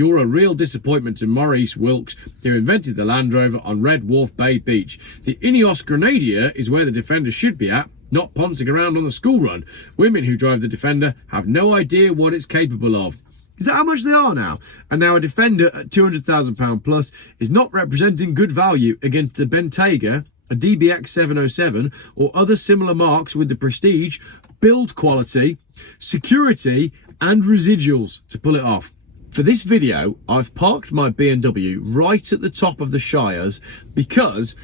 You're a real disappointment to Maurice Wilkes, who invented the Land Rover on Red Wharf Bay Beach. The Ineos Grenadier is where the Defender should be at, not poncing around on the school run. Women who drive the Defender have no idea what it's capable of. Is that how much they are now? And now a Defender at £200,000 plus is not representing good value against a Bentayga, a DBX 707, or other similar marks with the prestige, build quality, security, and residuals to pull it off. For this video, I've parked my BMW right at the top of the Shires because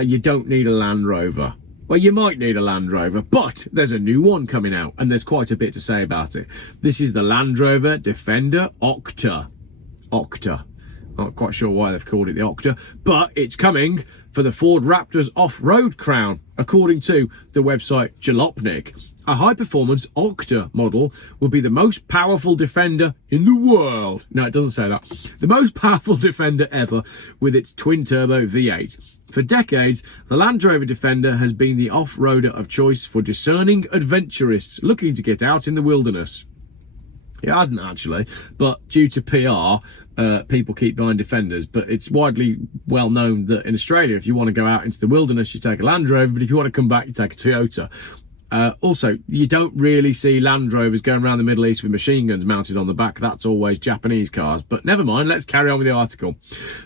you don't need a Land Rover. Well, you might need a Land Rover, but there's a new one coming out and there's quite a bit to say about it. This is the Land Rover Defender OCTA. OCTA. I'm not quite sure why they've called it the OCTA, but it's coming for the Ford Raptor's off-road crown, according to the website Jalopnik. A high-performance OCTA model will be the most powerful Defender in the world. No, it doesn't say that. The most powerful Defender ever with its twin-turbo V8. For decades, the Land Rover Defender has been the off-roader of choice for discerning adventurists looking to get out in the wilderness. It hasn't actually, but due to PR, people keep buying Defenders. But it's widely well known that in Australia, if you want to go out into the wilderness, you take a Land Rover, but if you want to come back, you take a Toyota. Also, you don't really see Land Rovers going around the Middle East with machine guns mounted on the back. That's always Japanese cars. But never mind, let's carry on with the article.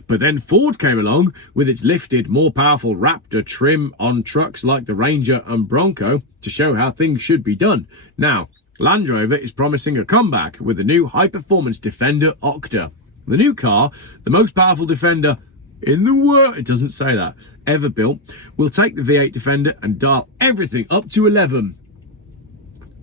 But then Ford came along with its lifted, more powerful Raptor trim on trucks like the Ranger and Bronco to show how things should be done. Now, Land Rover is promising a comeback with the new high-performance Defender OCTA. The new car, the most powerful Defender in the world, it doesn't say that, ever built, will take the V8 Defender and dial everything up to 11.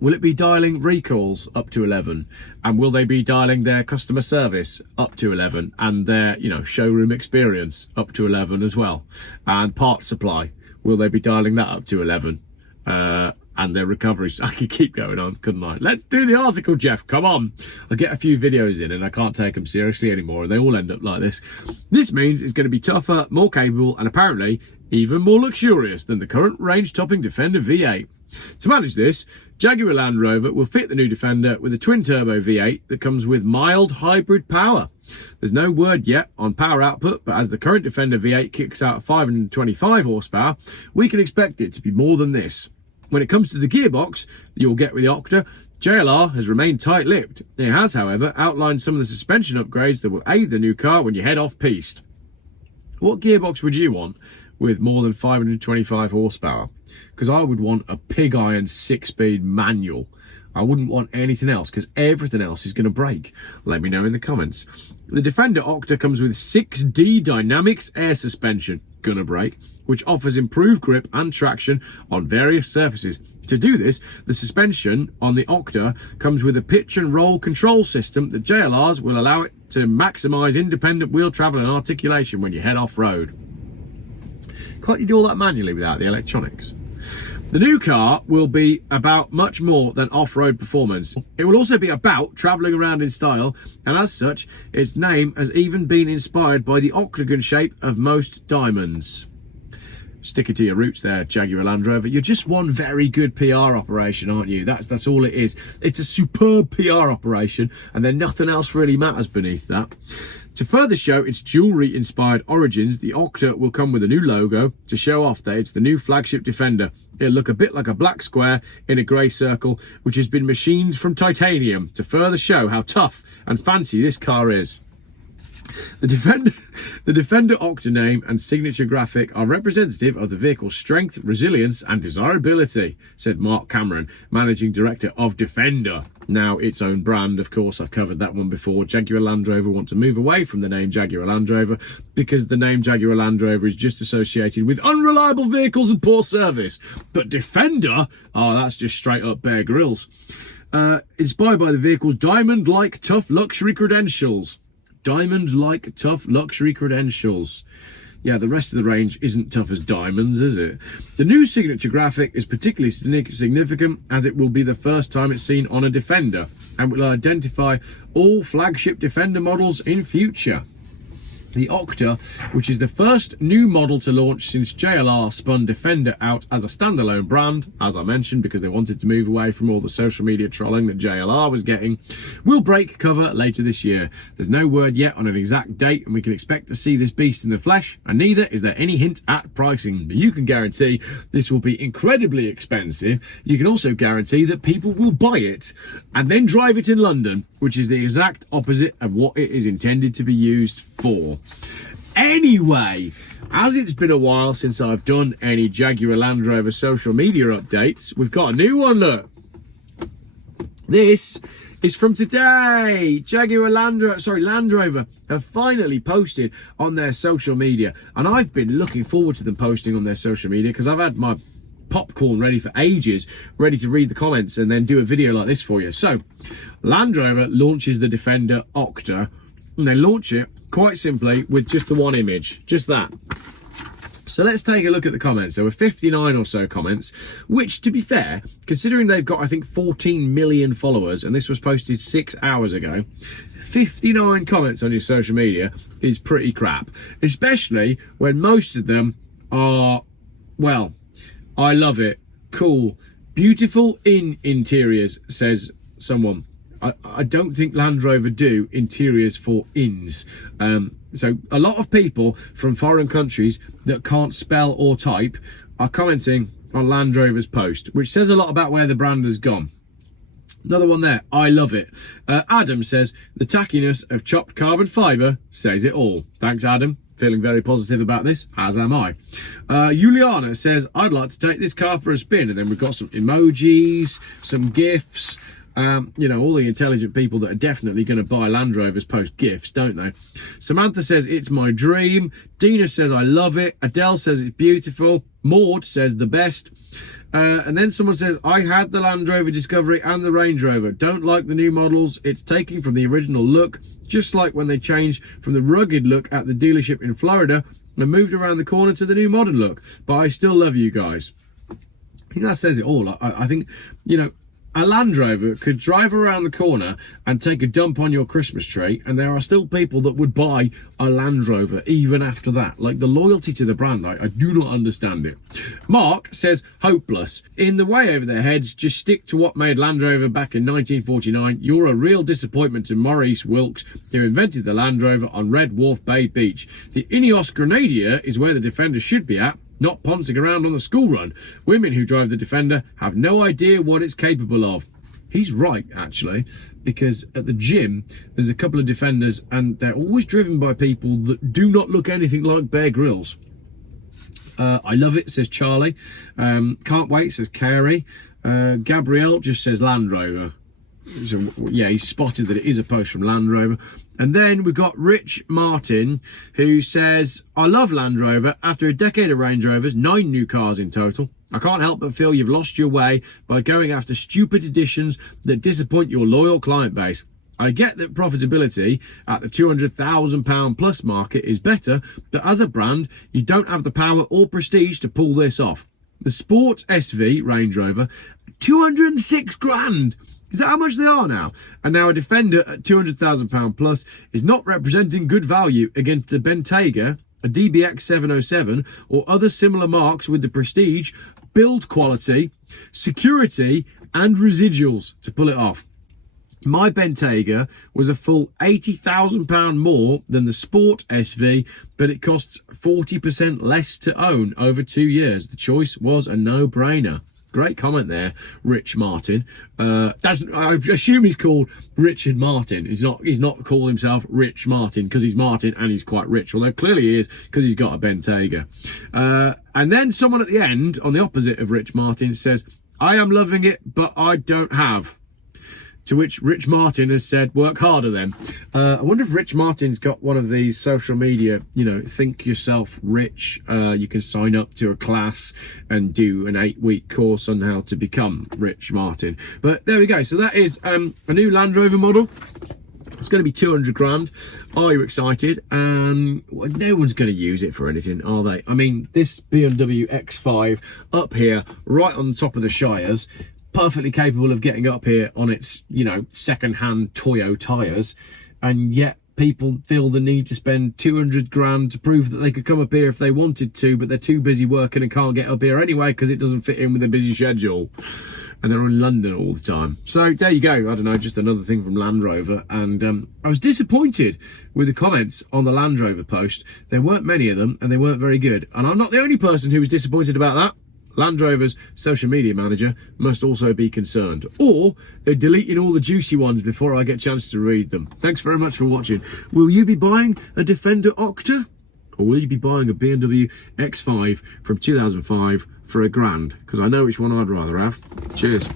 Will it be dialing recalls up to 11? And will they be dialing their customer service up to 11? And their, showroom experience up to 11 as well? And part supply, will they be dialing that up to 11? And their recoveries. I could keep going on, couldn't I? Let's do the article, Geoff. Come on. I get a few videos in and I can't take them seriously anymore. They all end up like this. This means it's going to be tougher, more capable, and apparently even more luxurious than the current range-topping Defender V8. To manage this, Jaguar Land Rover will fit the new Defender with a twin-turbo V8 that comes with mild hybrid power. There's no word yet on power output, but as the current Defender V8 kicks out 525 horsepower, we can expect it to be more than this. When it comes to the gearbox you'll get with the OCTA, JLR has remained tight-lipped. It has, however, outlined some of the suspension upgrades that will aid the new car when you head off-piste. What gearbox would you want with more than 525 horsepower? Because I would want a pig iron 6-speed manual. I wouldn't want anything else because everything else is going to break. Let me know in the comments. The Defender OCTA comes with 6D Dynamics air suspension, gonna break, which offers improved grip and traction on various surfaces. To do this, the suspension on the OCTA comes with a pitch and roll control system that JLR's will allow it to maximise independent wheel travel and articulation when you head off-road. Can't you do all that manually without the electronics? The new car will be about much more than off-road performance. It will also be about travelling around in style, and as such, its name has even been inspired by the octagon shape of most diamonds. Stick it to your roots there, Jaguar Land Rover. You're just one very good PR operation, aren't you? That's all it is. It's a superb PR operation, and then nothing else really matters beneath that. To further show its jewellery-inspired origins, the OCTA will come with a new logo to show off that it's the new flagship Defender. It'll look a bit like a black square in a grey circle, which has been machined from titanium to further show how tough and fancy this car is. The Defender OCTA name and signature graphic are representative of the vehicle's strength, resilience and desirability, said Mark Cameron, managing director of Defender. Now its own brand, of course, I've covered that one before. Jaguar Land Rover want to move away from the name Jaguar Land Rover because the name Jaguar Land Rover is just associated with unreliable vehicles and poor service. But Defender, that's just straight up Bear Grylls. Inspired by the vehicle's diamond-like tough luxury credentials. Diamond-like tough luxury credentials. Yeah, the rest of the range isn't tough as diamonds, is it? The new signature graphic is particularly significant as it will be the first time it's seen on a Defender and will identify all flagship Defender models in future. The Octa, which is the first new model to launch since JLR spun Defender out as a standalone brand, as I mentioned, because they wanted to move away from all the social media trolling that JLR was getting, will break cover later this year. There's no word yet on an exact date, and we can expect to see this beast in the flesh, and neither is there any hint at pricing. But you can guarantee this will be incredibly expensive. You can also guarantee that people will buy it and then drive it in London, which is the exact opposite of what it is intended to be used for. Anyway, as it's been a while since I've done any Jaguar Land Rover social media updates, we've got a new one, look. This is from today. Land Rover have finally posted on their social media, and I've been looking forward to them posting on their social media because I've had my popcorn ready for ages, ready to read the comments and then do a video like this for you. So, Land Rover launches the Defender OCTA, and they launch it quite simply with just the one image, just that. So let's take a look at the comments. There were 59 or so comments, which, to be fair, considering they've got, I think, 14 million followers, and this was posted 6 hours ago, 59 comments on your social media is pretty crap, especially when most of them are, well, I love it, cool, beautiful interiors, says someone. I don't think Land Rover do interiors for inns. So a lot of people from foreign countries that can't spell or type are commenting on Land Rover's post, which says a lot about where the brand has gone. Another one there, I love it. Adam says, the tackiness of chopped carbon fibre says it all. Thanks, Adam. Feeling very positive about this, as am I. Juliana says, I'd like to take this car for a spin. And then we've got some emojis, some GIFs. You know, all the intelligent people that are definitely going to buy Land Rovers post GIFs, don't they? Samantha says, it's my dream. Dina says, I love it. Adele says, it's beautiful. Maud says, the best. And then someone says, I had the Land Rover Discovery and the Range Rover. Don't like the new models. It's taking from the original look, just like when they changed from the rugged look at the dealership in Florida and moved around the corner to the new modern look. But I still love you guys. I think that says it all. I think, you know, a Land Rover could drive around the corner and take a dump on your Christmas tree, and there are still people that would buy a Land Rover even after that. Like, the loyalty to the brand, I do not understand it. Mark says, hopeless. In the way over their heads, just stick to what made Land Rover back in 1949. You're a real disappointment to Maurice Wilkes, who invented the Land Rover on Red Wharf Bay Beach. The Ineos Grenadier is where the Defender should be at, not poncing around on the school run. Women who drive the Defender have no idea what it's capable of. He's right, actually, because at the gym, there's a couple of Defenders, and they're always driven by people that do not look anything like Bear Grylls. I love it, says Charlie. Can't wait, says Carrie. Gabrielle just says Land Rover. So, yeah, he's spotted that it is a post from Land Rover. And then we've got Rich Martin, who says, I love Land Rover. After a decade of Range Rovers, 9 new cars in total. I can't help but feel you've lost your way by going after stupid additions that disappoint your loyal client base. I get that profitability at the £200,000 plus market is better, but as a brand, you don't have the power or prestige to pull this off. The Sport SV Range Rover, 206 grand. Is that how much they are now? And now a Defender at £200,000 plus is not representing good value against the Bentayga, a DBX 707, or other similar marks with the prestige, build quality, security, and residuals to pull it off. My Bentayga was a full £80,000 more than the Sport SV, but it costs 40% less to own over 2 years. The choice was a no-brainer. Great comment there, Rich Martin. I assume he's called Richard Martin. He's not called himself Rich Martin because he's Martin and he's quite rich, although clearly he is because he's got a Bentayga. And then someone at the end, on the opposite of Rich Martin, says, I am loving it, but I don't have. To which Rich Martin has said, work harder then. I wonder if Rich Martin's got one of these social media, you know, think yourself rich. You can sign up to a class and do an 8-week course on how to become Rich Martin. But there we go. So that is a new Land Rover model. It's going to be 200 grand. Are you excited? No one's going to use it for anything, are they? I mean, this BMW X5 up here, right on top of the Shires, perfectly capable of getting up here on its, you know, second-hand Toyo tyres, and yet people feel the need to spend 200 grand to prove that they could come up here if they wanted to, but they're too busy working and can't get up here anyway because it doesn't fit in with their busy schedule. And they're in London all the time. So there you go. I don't know, just another thing from Land Rover. And I was disappointed with the comments on the Land Rover post. There weren't many of them and they weren't very good. And I'm not the only person who was disappointed about that. Land Rover's social media manager must also be concerned. Or they're deleting all the juicy ones before I get a chance to read them. Thanks very much for watching. Will you be buying a Defender OCTA? Or will you be buying a BMW X5 from 2005 for £1,000? Because I know which one I'd rather have. Cheers.